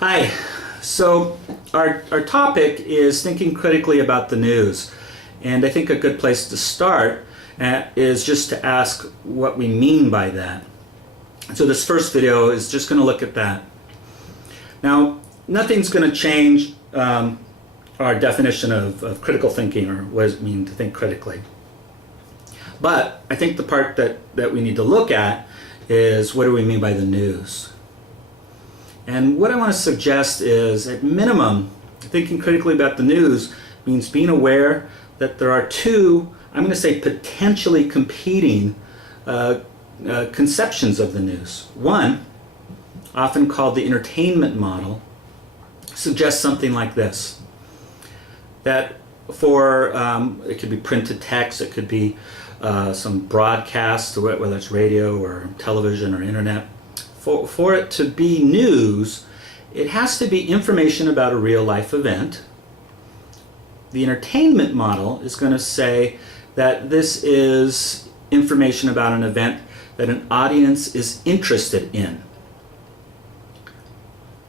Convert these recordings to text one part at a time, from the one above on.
Hi. So our topic is thinking critically about the news. And I think a good place to start is just to ask what we mean by that. So this first video is just going to look at that. Now, nothing's going to change our definition of critical thinking, or what does it mean to think critically. But I think the part that we need to look at is, what do we mean by the news? And what I want to suggest is, at minimum, thinking critically about the news means being aware that there are two, I'm going to say, potentially competing conceptions of the news. One, often called the entertainment model, suggests something like this. That for, it could be printed text, it could be some broadcast, whether it's radio or television or internet. For it to be news, it has to be information about a real life event. The entertainment model is going to say that this is information about an event that an audience is interested in.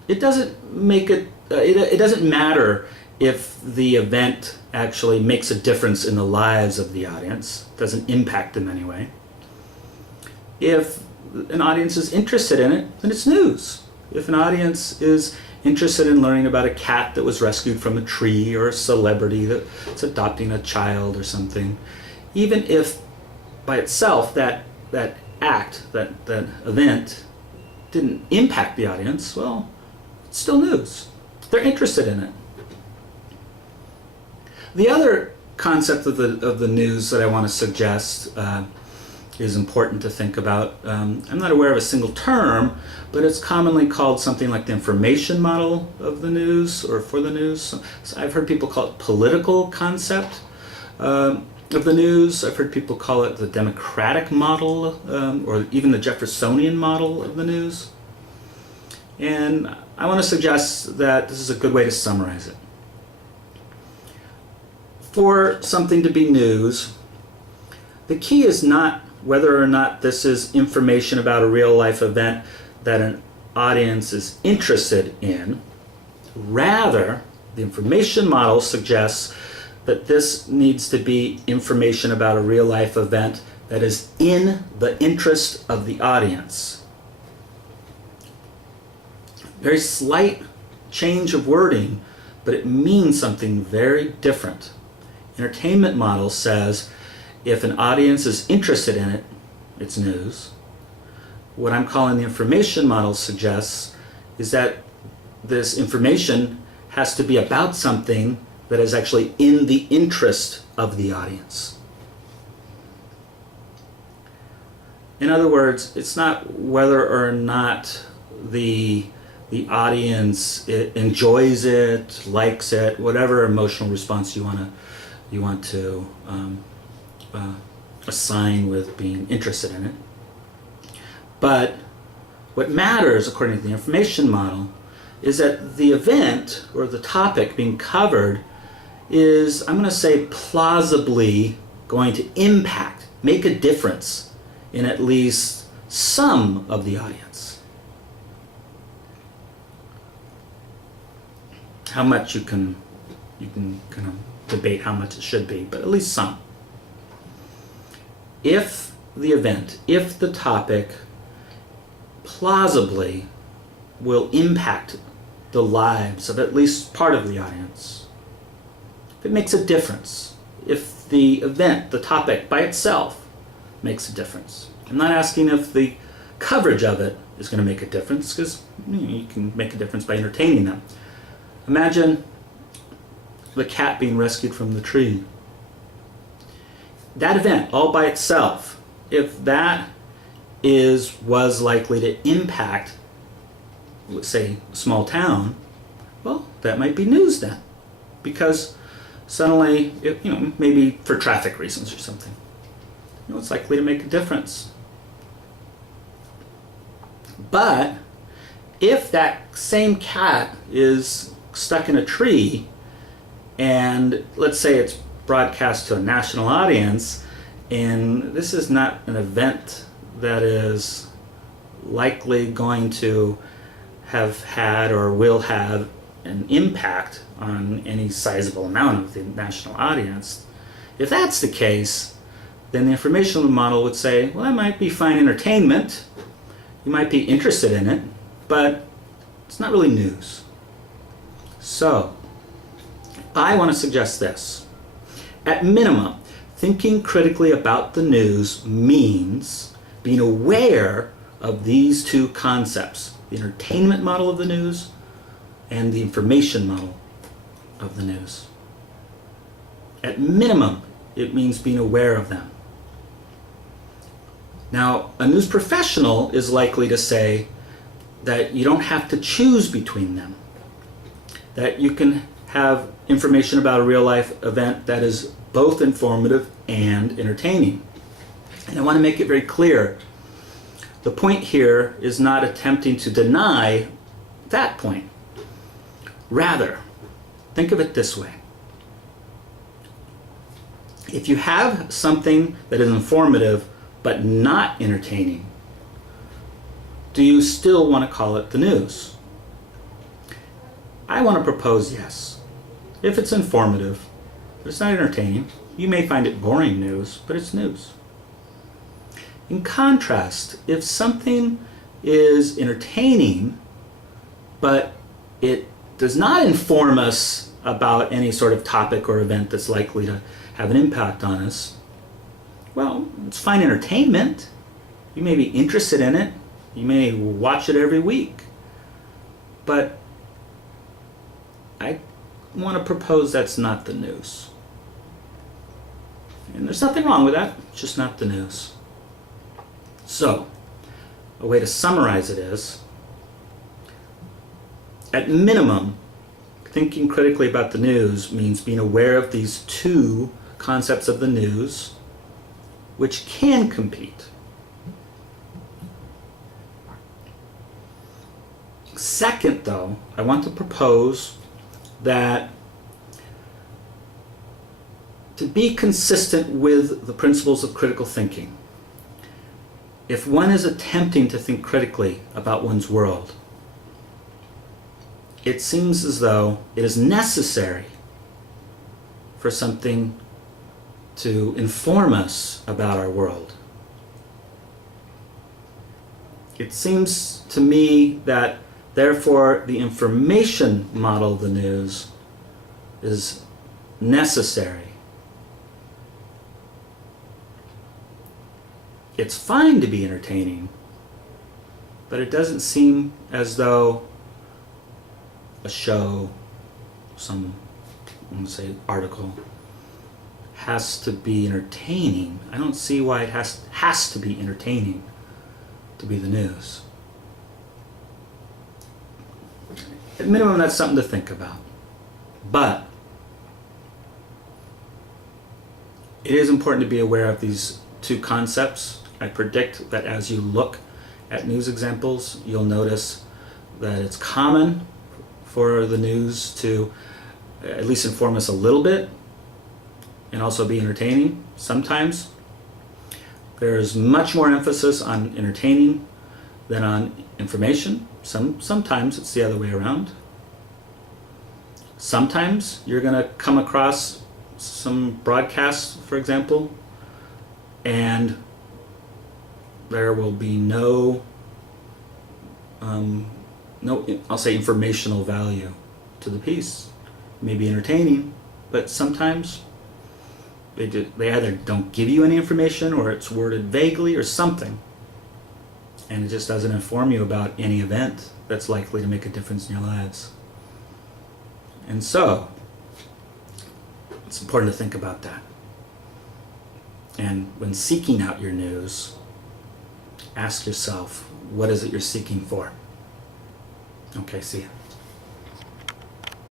It doesn't make it doesn't matter if the event actually makes a difference in the lives of the audience. It doesn't impact them anyway. If an audience is interested in it, then it's news. If an audience is interested in learning about a cat that was rescued from a tree, or a celebrity that's adopting a child or something, even if by itself that act, that event didn't impact the audience, well, it's still news. They're interested in it. The other concept of the news that I want to suggest is important to think about. I'm not aware of a single term, but it's commonly called something like the information model of the news, or for the news. So I've heard people call it political concept of the news. I've heard people call it the democratic model, or even the Jeffersonian model of the news. And I want to suggest that this is a good way to summarize it. For something to be news, the key is not whether or not this is information about a real life event that an audience is interested in. Rather, the information model suggests that this needs to be information about a real life event that is in the interest of the audience. Very slight change of wording, but it means something very different. Entertainment model says if an audience is interested in it, it's news. What I'm calling the information model suggests is that this information has to be about something that is actually in the interest of the audience. In other words, it's not whether or not the audience enjoys it, likes it, whatever emotional response you want to assign with being interested in it. But what matters, according to the information model, is that the event or the topic being covered is, I'm going to say, plausibly going to impact, make a difference in at least some of the audience. How much you can kind of debate how much it should be, but at least some. If the event, if the topic plausibly will impact the lives of at least part of the audience, if it makes a difference, if the event, the topic by itself makes a difference. I'm not asking if the coverage of it is going to make a difference, because you can make a difference by entertaining them. Imagine the cat being rescued from the tree. That event, all by itself, if that was likely to impact, let's say, a small town, well, that might be news then, because suddenly, maybe for traffic reasons or something, it's likely to make a difference. But if that same cat is stuck in a tree, and let's say it's broadcast to a national audience, and this is not an event that is likely going to have had or will have an impact on any sizable amount of the national audience, if that's the case, then the informational model would say, well, that might be fine entertainment, you might be interested in it, but it's not really news. So, I want to suggest this. At minimum, thinking critically about the news means being aware of these two concepts, the entertainment model of the news and the information model of the news. At minimum, it means being aware of them. Now, a news professional is likely to say that you don't have to choose between them, that you can have information about a real-life event that is both informative and entertaining. And I want to make it very clear, the point here is not attempting to deny that point. Rather, think of it this way. If you have something that is informative but not entertaining, do you still want to call it the news? I want to propose yes. If it's informative, but it's not entertaining, you may find it boring news, but it's news. In contrast, if something is entertaining, but it does not inform us about any sort of topic or event that's likely to have an impact on us, well, it's fine entertainment. You may be interested in it. You may watch it every week. But I want to propose that's not the news. And there's nothing wrong with that, it's just not the news. So, a way to summarize it is, at minimum, thinking critically about the news means being aware of these two concepts of the news which can compete. Second, though, I want to propose that to be consistent with the principles of critical thinking, if one is attempting to think critically about one's world, it seems as though it is necessary for something to inform us about our world. It seems to me that, therefore, the information model of the news is necessary. It's fine to be entertaining, but it doesn't seem as though a show, some, let's say, article, has to be entertaining. I don't see why it has to be entertaining to be the news. At minimum, that's something to think about. But it is important to be aware of these two concepts. I predict that as you look at news examples, you'll notice that it's common for the news to at least inform us a little bit and also be entertaining sometimes. There's much more emphasis on entertaining than on information. Sometimes it's the other way around. Sometimes you're going to come across some broadcasts, for example, and there will be no, I'll say, informational value to the piece. It may be entertaining, but sometimes they either don't give you any information, or it's worded vaguely or something, and it just doesn't inform you about any event that's likely to make a difference in your lives. And so, it's important to think about that. And when seeking out your news, ask yourself, what is it you're seeking for? Okay, see ya.